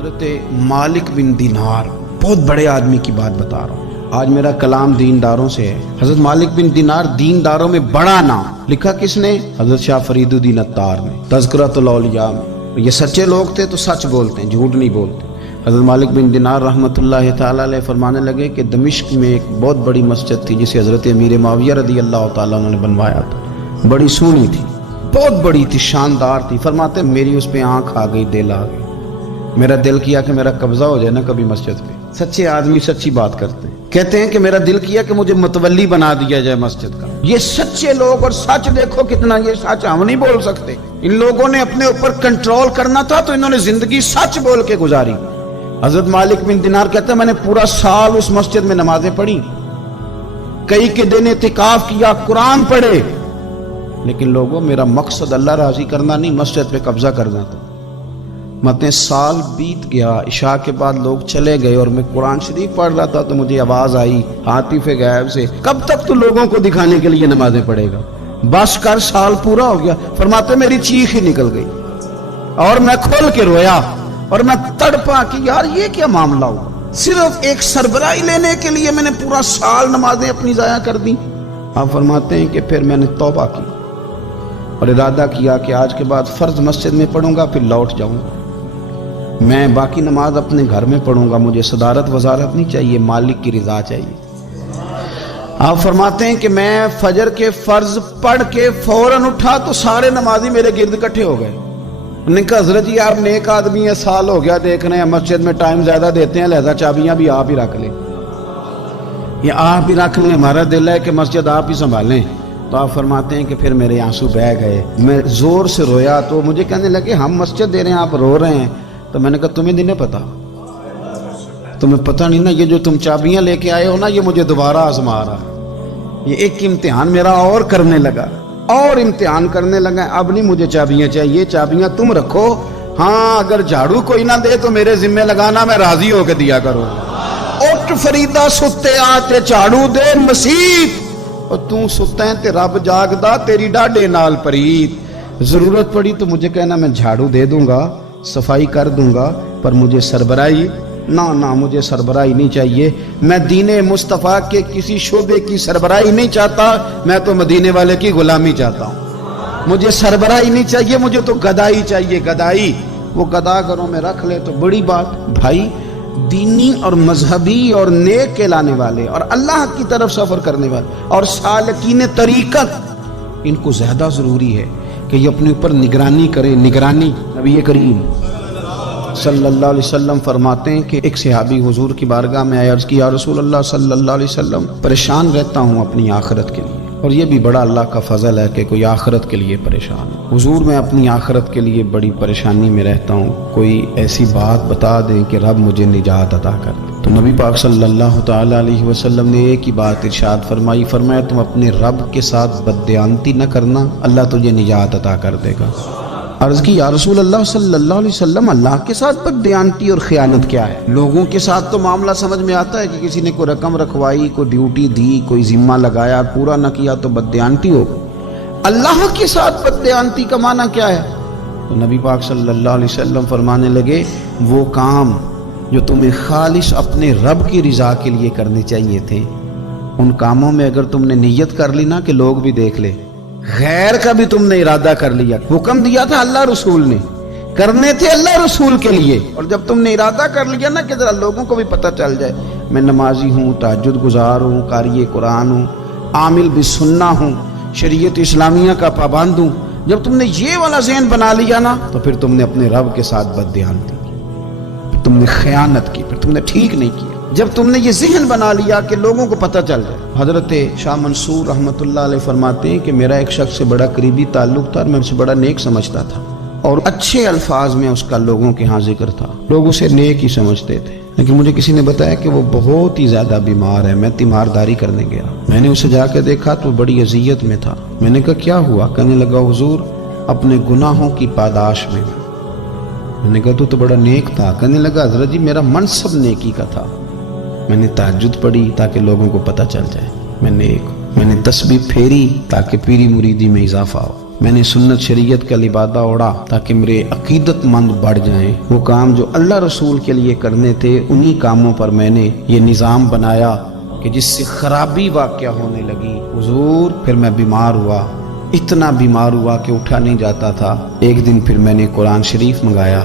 حضرت مالک بن دینار، بہت بڑے آدمی کی بات بتا رہا ہوں، آج میرا کلام دینداروں سے ہے۔ حضرت مالک بن دینار دینداروں میں بڑا نام، لکھا کس نے؟ حضرت شاہ فرید الدین اتار نے تذکرۃ الاولیاء میں۔ یہ سچے لوگ تھے تو سچ بولتے ہیں، جھوٹ نہیں بولتے۔ حضرت مالک بن دینار رحمۃ اللہ تعالیٰ علیہ فرمانے لگے کہ دمشق میں ایک بہت بڑی مسجد تھی جسے حضرت امیر معاویہ رضی اللہ تعالیٰ عنہ نے بنوایا تھا، بڑی سونی تھی، بہت بڑی تھی، شاندار تھی۔ فرماتے میری اس پہ آنکھ آ گئی، دل آ گئی، میرا دل کیا کہ میرا قبضہ ہو جائے نا کبھی مسجد پہ۔ سچے آدمی سچی بات کرتے ہیں، کہتے ہیں کہ میرا دل کیا کہ مجھے متولی بنا دیا جائے مسجد کا۔ یہ سچے لوگ، اور سچ دیکھو کتنا، یہ سچ ہم نہیں بول سکتے۔ ان لوگوں نے اپنے اوپر کنٹرول کرنا تھا تو انہوں نے زندگی سچ بول کے گزاری۔ حضرت مالک بن دینار کہتے ہیں میں نے پورا سال اس مسجد میں نمازیں پڑھی، کئی کے دن اعتکاف کیا، قرآن پڑھے، لیکن لوگوں میرا مقصد اللہ راضی کرنا نہیں، مسجد پہ قبضہ کرنا تھا۔ مطلب سال بیت گیا، عشاء کے بعد لوگ چلے گئے اور میں قرآن شریف پڑھ رہا تھا تو مجھے آواز آئی عاطف غیب سے، کب تک تو لوگوں کو دکھانے کے لیے نمازیں پڑھے گا، بس کر، سال پورا ہو گیا۔ فرماتے میری چیخ ہی نکل گئی اور میں کھول کے رویا اور میں تڑپا کہ یار یہ کیا معاملہ ہوا، صرف ایک سربراہی لینے کے لیے میں نے پورا سال نمازیں اپنی ضائع کر دی۔ آپ فرماتے ہیں کہ پھر میں نے توبہ کی اور ارادہ کیا کہ آج کے بعد فرض مسجد میں پڑھوں گا، پھر لوٹ جاؤں گا، میں باقی نماز اپنے گھر میں پڑھوں گا، مجھے صدارت وزارت نہیں چاہیے، مالک کی رضا چاہیے۔ آپ فرماتے ہیں کہ میں فجر کے فرض پڑھ کے فوراً اٹھا تو سارے نمازی میرے گرد اکٹھے ہو گئے۔ انہوں نے کہا حضرت جی آپ نیک آدمی ہیں، سال ہو گیا دیکھ رہے ہیں مسجد میں ٹائم زیادہ دیتے ہیں، لہذا چابیاں بھی آپ ہی رکھ لیں، یہ آپ ہی رکھ لیں، ہمارا دل ہے کہ مسجد آپ ہی سنبھالیں۔ تو آپ فرماتے ہیں کہ پھر میرے آنسو بہہ گئے، میں زور سے رویا تو مجھے کہنے لگے ہم مسجد دے رہے ہیں آپ رو رہے ہیں۔ تو میں نے کہا تمہیں نہیں پتا، تمہیں پتہ نہیں نا، یہ جو تم چابیاں لے کے آئے ہو نا یہ مجھے دوبارہ آزما رہا ہے، یہ ایک امتحان میرا اور کرنے لگا، اور امتحان کرنے لگا، اب نہیں مجھے چابیاں چاہیے، چابیاں تم رکھو، ہاں اگر جھاڑو کوئی نہ دے تو میرے ذمہ لگانا، میں راضی ہو کے دیا کروں۔ اٹھ فریدا ستے آتے جھاڑو دے مسیت، اور تو ستا ہے تے رب جاگدا تیری ڈاڈے نال پریت۔ ضرورت پڑی تو مجھے کہنا میں جھاڑو دے دوں گا، صفائی کر دوں گا، پر مجھے سربراہی نہ مجھے سربراہی نہیں چاہیے، میں دین مصطفیٰ کے کسی شعبے کی سربراہی نہیں چاہتا، میں تو مدینے والے کی غلامی چاہتا ہوں، مجھے سربراہی نہیں چاہیے، مجھے تو گدائی چاہیے، گدائی۔ وہ گدا گھروں میں رکھ لے تو بڑی بات۔ بھائی دینی اور مذہبی اور نیک کہلانے والے اور اللہ کی طرف سفر کرنے والے اور سالکین طریقت، ان کو زیادہ ضروری ہے کہ یہ اپنے اوپر نگرانی کریں۔ نگرانی نبی کریم صلی اللہ علیہ وسلم فرماتے ہیں کہ ایک صحابی حضور کی بارگاہ میں آیا، عرض کی یا رسول اللہ صلی اللہ علیہ وسلم پریشان رہتا ہوں اپنی آخرت کے لیے، اور یہ بھی بڑا اللہ کا فضل ہے کہ کوئی آخرت کے لیے پریشان ہے۔ حضور میں اپنی آخرت کے لیے بڑی پریشانی میں رہتا ہوں، کوئی ایسی بات بتا دیں کہ رب مجھے نجات عطا کر دے۔ تو نبی پاک صلی اللہ تعالی علیہ وسلم نے ایک ہی بات ارشاد فرمائی، فرمایا تم اپنے رب کے ساتھ بددیانتی نہ کرنا، اللہ تجھے نجات عطا کر دے گا۔ عرض کی یا رسول اللہ صلی اللہ علیہ وسلم اللہ کے ساتھ بددیانتی اور خیانت کیا ہے؟ لوگوں کے ساتھ تو معاملہ سمجھ میں آتا ہے کہ کسی نے کوئی رقم رکھوائی، کوئی ڈیوٹی دی، کوئی ذمہ لگایا، پورا نہ کیا تو بددیانتی ہو۔ اللہ کے ساتھ بددیانتی کا معنی کیا ہے؟ تو نبی پاک صلی اللہ علیہ وسلم فرمانے لگے وہ کام جو تمہیں خالص اپنے رب کی رضا کے لیے کرنے چاہیے تھے، ان کاموں میں اگر تم نے نیت کر لی نا کہ لوگ بھی دیکھ لے، غیر کا بھی تم نے ارادہ کر لیا، حکم دیا تھا اللہ رسول نے، کرنے تھے اللہ رسول کے لیے، اور جب تم نے ارادہ کر لیا نا کہ ذرا لوگوں کو بھی پتہ چل جائے میں نمازی ہوں، تہجد گزار ہوں، قاری قرآن ہوں، عامل بالسنہ ہوں، شریعت اسلامیہ کا پابند ہوں، جب تم نے یہ والا ذہن بنا لیا نا تو پھر تم نے اپنے رب کے ساتھ بددیانتی کی، پھر تم نے خیانت کی، پھر تم نے ٹھیک نہیں کیا۔ جب تم نے یہ ذہن بنا لیا کہ لوگوں کو پتہ چل جائے۔ حضرت شاہ منصور رحمۃ اللہ علیہ فرماتے ہیں کہ میرا ایک شخص سے بڑا قریبی تعلق تھا اور میں اسے بڑا نیک سمجھتا تھا، اور اچھے الفاظ میں اس کا لوگوں کے ہاں ذکر تھا، لوگ اسے نیک ہی سمجھتے تھے، لیکن مجھے کسی نے بتایا کہ وہ بہت ہی زیادہ بیمار ہے۔ میں تیمارداری کرنے گیا، میں نے اسے جا کے دیکھا تو بڑی اذیت میں تھا۔ میں نے کہا کیا ہوا؟ کہنے لگا حضور اپنے گناہوں کی پاداش میں۔ میں نے کہا تو بڑا نیک تھا۔ کہنے لگا حضرت جی میرا منصب نیکی کا تھا، میں نے تہجد پڑھی تاکہ لوگوں کو پتہ چل جائے میں نے تسبیح پھیری تاکہ پیری مریدی میں اضافہ ہو، میں نے سنت شریعت کا لبادہ اوڑھا تاکہ میرے عقیدت مند بڑھ جائیں۔ وہ کام جو اللہ رسول کے لیے کرنے تھے انہی کاموں پر میں نے یہ نظام بنایا کہ جس سے خرابی واقع ہونے لگی۔ حضور پھر میں بیمار ہوا، اتنا بیمار ہوا کہ اٹھا نہیں جاتا تھا۔ ایک دن پھر میں نے قرآن شریف منگایا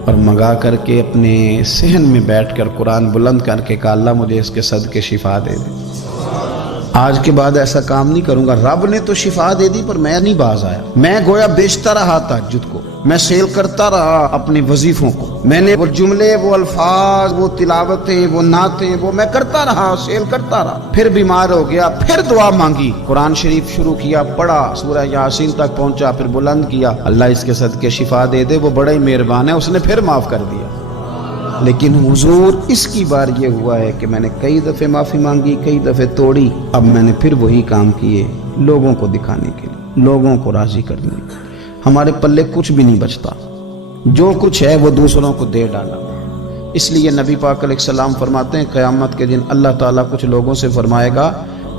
اور منگا کر کے اپنے صحن میں بیٹھ کر قرآن بلند کر کے کہا اللہ مجھے اس کے صدقے شفا دے دے۔ آج کے بعد ایسا کام نہیں کروں گا۔ رب نے تو شفا دے دی پر میں نہیں باز آیا۔ میں گویا بیچتا رہا تہجد کو، میں سیل کرتا رہا اپنے وظیفوں کو، میں نے وہ جملے، وہ الفاظ، وہ تلاوتیں، وہ نعتیں، وہ میں کرتا رہا، سیل کرتا رہا۔ پھر بیمار ہو گیا، پھر دعا مانگی، قرآن شریف شروع کیا، پڑھا، سورہ یاسین تک پہنچا، پھر بلند کیا، اللہ اس کے صدقے شفا دے دے، وہ بڑا ہی مہربان ہے، اس نے پھر معاف کر دیا۔ لیکن حضور اس کی بار یہ ہوا ہے کہ میں نے کئی دفعے معافی مانگی، کئی دفعے توڑی، اب میں نے پھر وہی کام کیے لوگوں کو دکھانے کے لیے، لوگوں کو راضی کرنے کے لیے۔ ہمارے پلے کچھ بھی نہیں بچتا، جو کچھ ہے وہ دوسروں کو دے ڈالا۔ اس لیے نبی پاک علیہ السلام فرماتے ہیں قیامت کے دن اللہ تعالیٰ کچھ لوگوں سے فرمائے گا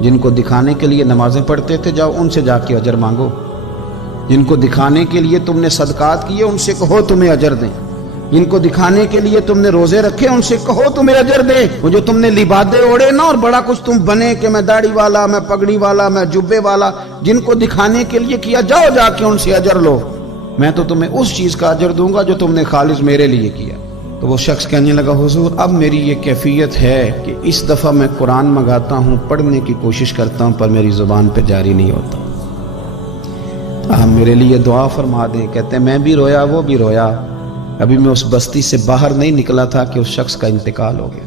جن کو دکھانے کے لیے نمازیں پڑھتے تھے جاؤ ان سے جا کے اجر مانگو، جن کو دکھانے کے لیے تم نے صدقات کیے ان سے کہو تمہیں اجر دیں، جن کو دکھانے کے لیے تم نے روزے رکھے ان سے کہو تمہیں اجر دے۔ وہ جو تم نے لبادے اوڑے نا اور بڑا کچھ تم بنے کہ میں داڑھی والا، میں پگڑی والا، میں جبے والا، جن کو دکھانے کے لیے کیا جاؤ جا کے ان سے اجر لو، میں تو تمہیں اس چیز کا اجر دوں گا جو تم نے خالص میرے لیے کیا۔ تو وہ شخص کہنے لگا حضور اب میری یہ کیفیت ہے کہ اس دفعہ میں قرآن منگاتا ہوں، پڑھنے کی کوشش کرتا ہوں پر میری زبان پہ جاری نہیں ہوتا، آپ میرے لیے دعا فرما دیں۔ کہتے ہیں میں بھی رویا، وہ بھی رویا، ابھی میں اس بستی سے باہر نہیں نکلا تھا کہ اس شخص کا انتقال ہو گیا،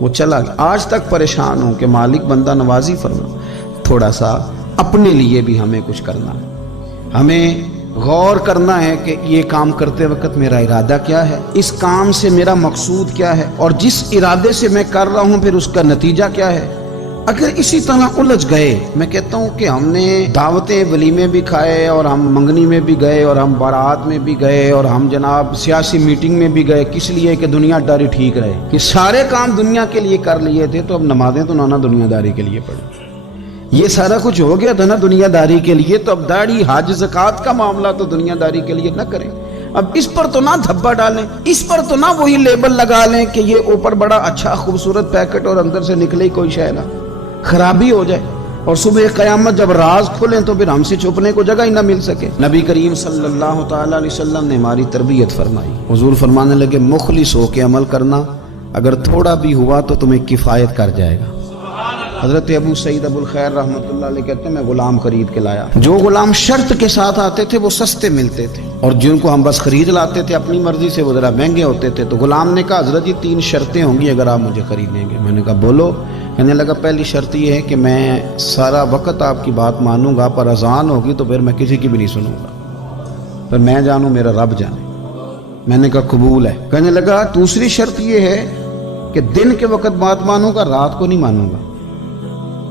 وہ چلا گیا۔ آج تک پریشان ہوں کہ مالک بندہ نوازی فرما، تھوڑا سا اپنے لیے بھی ہمیں کچھ کرنا ہے، ہمیں غور کرنا ہے کہ یہ کام کرتے وقت میرا ارادہ کیا ہے، اس کام سے میرا مقصود کیا ہے، اور جس ارادے سے میں کر رہا ہوں پھر اس کا نتیجہ کیا ہے۔ اگر اسی طرح الجھ گئے، میں کہتا ہوں کہ ہم نے دعوتیں ولیمے بھی کھائے اور ہم منگنی میں بھی گئے اور ہم بارات میں بھی گئے اور ہم جناب سیاسی میٹنگ میں بھی گئے، کس لیے کہ دنیا داری ٹھیک رہے، کہ سارے کام دنیا کے لیے کر لیے تھے تو اب نمازیں تو نانا دنیا داری کے لیے پڑھی، یہ سارا کچھ ہو گیا تھا نا دنیا داری کے لیے، تو اب داڑھی حج زکوٰۃ کا معاملہ تو دنیا داری کے لیے نہ کریں، اب اس پر تو نہ دھبا ڈالیں، اس پر تو نہ وہی لیبل لگا لیں کہ یہ اوپر بڑا اچھا خوبصورت پیکٹ اور اندر سے نکلے کوئی شے نہ، خرابی ہو جائے اور صبح قیامت جب راز کھلیں تو پھر ہم سے چھپنے کو جگہ ہی نہ مل سکے۔ نبی کریم صلی اللہ تعالی علیہ وسلم نے ہماری تربیت فرمائی، حضور فرمانے لگے مخلص ہو کے عمل کرنا، اگر تھوڑا بھی ہوا تو تمہیں کفایت کر جائے گا۔ حضرت ابو سعید ابو الخیر رحمۃ اللہ علیہ کہتے ہیں میں غلام خرید کے لایا، جو غلام شرط کے ساتھ آتے تھے وہ سستے ملتے تھے اور جن کو ہم بس خرید لاتے تھے اپنی مرضی سے وہ ذرا مہنگے ہوتے تھے۔ تو غلام نے کہا حضرت جی 3 شرطیں ہوں گی اگر آپ مجھے خریدیں گے۔ میں نے کہا بولو۔ کہنے لگا پہلی شرط یہ ہے کہ میں سارا وقت آپ کی بات مانوں گا، پر اذان ہوگی تو پھر میں کسی کی بھی نہیں سنوں گا، پر میں جانوں میرا رب جانے۔ میں نے کہا قبول ہے۔ کہنے لگا دوسری شرط یہ ہے کہ دن کے وقت بات مانوں گا، رات کو نہیں مانوں گا۔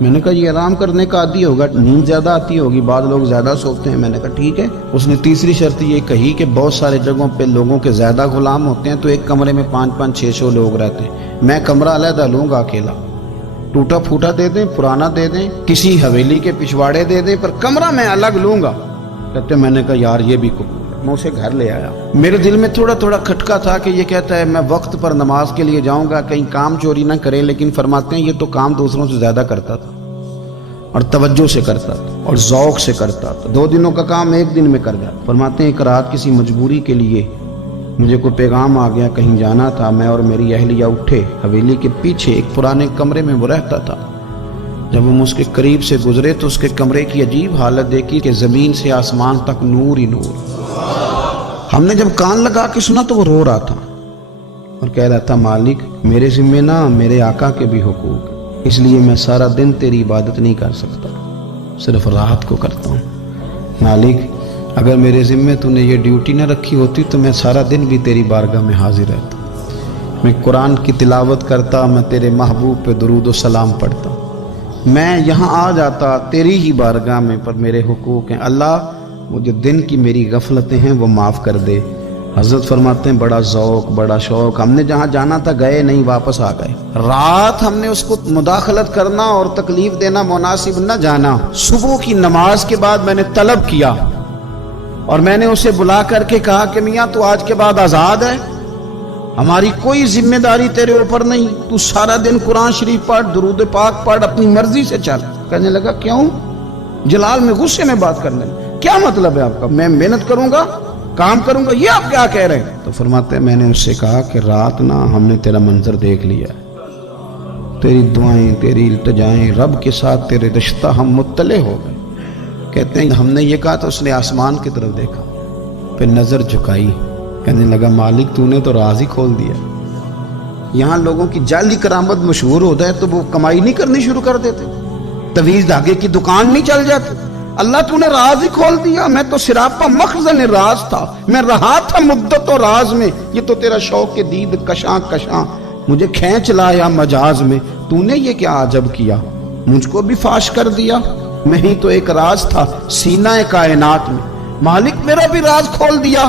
میں نے کہا یہ آرام کرنے کا عادی ہوگا، نیند زیادہ آتی ہوگی، بعض لوگ زیادہ سوتے ہیں۔ میں نے کہا ٹھیک ہے۔ اس نے تیسری شرط یہ کہی کہ بہت سارے جگہوں پہ لوگوں کے زیادہ غلام ہوتے ہیں تو ایک کمرے میں 5-5 6 لوگ رہتے ہیں، میں کمرہ علیحدہ لوں گا اکیلا، ٹوٹا پھوٹا دے دیں، پرانا دے دیں، کسی حویلی کے پچھواڑے دے دیں، پر کمرہ میں الگ لوں گا۔ کہتے میں نے کہا یار یہ بھی قبول ہے۔ میں اسے گھر لے آیا، میرے دل میں تھوڑا تھوڑا کھٹکا تھا کہ یہ کہتا ہے میں وقت پر نماز کے لیے جاؤں گا، کہیں کام چوری نہ کرے، لیکن فرماتے ہیں یہ تو کام دوسروں سے زیادہ کرتا تھا اور توجہ سے کرتا تھا اور ذوق سے کرتا تھا، 2 دنوں کا کام 1 دن میں کر جاتا۔ فرماتے ہیں ایک رات کسی مجبوری کے لیے مجھے کوئی پیغام آ گیا، کہیں جانا تھا، میں اور میری اہلیہ اٹھے، حویلی کے پیچھے ایک پرانے کمرے میں وہ رہتا تھا۔ جب ہم اس کے قریب سے گزرے تو اس کے کمرے کی عجیب حالت دیکھی کہ زمین سے آسمان تک نور ہی نور۔ ہم نے جب کان لگا کے سنا تو وہ رو رہا تھا اور کہہ رہا تھا مالک میرے ذمہ نہ میرے آقا کے بھی حقوق، اس لیے میں سارا دن تیری عبادت نہیں کر سکتا، صرف رات کو کرتا ہوں۔ مالک اگر میرے ذمہ تو نے یہ ڈیوٹی نہ رکھی ہوتی تو میں سارا دن بھی تیری بارگاہ میں حاضر رہتا، میں قرآن کی تلاوت کرتا، میں تیرے محبوب پہ درود و سلام پڑھتا، میں یہاں آ جاتا تیری ہی بارگاہ میں، پر میرے حقوق ہیں۔ اللہ وہ جو دن کی میری غفلتیں ہیں وہ معاف کر دے، حضرت فرماتے ہیں بڑا ذوق بڑا شوق، ہم نے جہاں جانا تھا گئے نہیں، واپس آ گئے۔ رات ہم نے اس کو مداخلت کرنا اور تکلیف دینا مناسب نہ جانا۔ صبح کی نماز کے بعد میں نے طلب کیا اور میں نے اسے بلا کر کے کہا کہ میاں تو آج کے بعد آزاد ہے، ہماری کوئی ذمہ داری تیرے اوپر نہیں، تو سارا دن قرآن شریف پڑھ، درود پاک پڑھ، اپنی مرضی سے چل۔ کہنے لگا کیوں؟ جلال میں غصے میں بات کرنے لگا، کیا مطلب ہے آپ کا؟ میں محنت کروں گا، کام کروں گا، یہ آپ کیا کہہ رہے ہیں؟ تو فرماتے ہیں میں نے اس سے کہا کہ رات نا ہم نے تیرا منظر دیکھ لیا، تیری دعائیں، تیری التجائیں، رب کے ساتھ تیرے رشتہ ہم مطلع ہو گئے۔ کہتے ہیں ہم نے یہ کہا تو اس نے آسمان کی طرف دیکھا، پھر نظر جھکائی، کہنے لگا مالک تو نے تو راز ہی کھول دیا۔ یہاں لوگوں کی جعلی کرامت مشہور ہوتا ہے تو وہ کمائی نہیں کرنی شروع کر دیتے، تویز دھاگے کی دکان نہیں چل جاتی۔ اللہ تو نے راز ہی کھول دیا، میں تو سراپا مخزن راز تھا، میں رہا تھا مدت و راز میں، یہ تو تیرا شوق کے دید کشاں کشاں مجھے کھینچ لایا مجاز میں، تو نے یہ کیا عجب کیا، مجھ کو بھی فاش کر دیا، میں ہی تو ایک راز تھا سینہ کائنات میں، مالک میرا بھی راز کھول دیا۔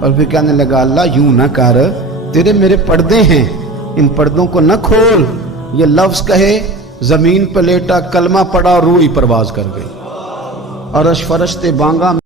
اور پھر کہنے لگا اللہ یوں نہ کر، تیرے میرے پردے ہیں، ان پردوں کو نہ کھول۔ یہ لفظ کہے زمین پہ لیٹا، کلمہ پڑا، روح ہی پرواز کر گئی، عرش فرشتے بانگا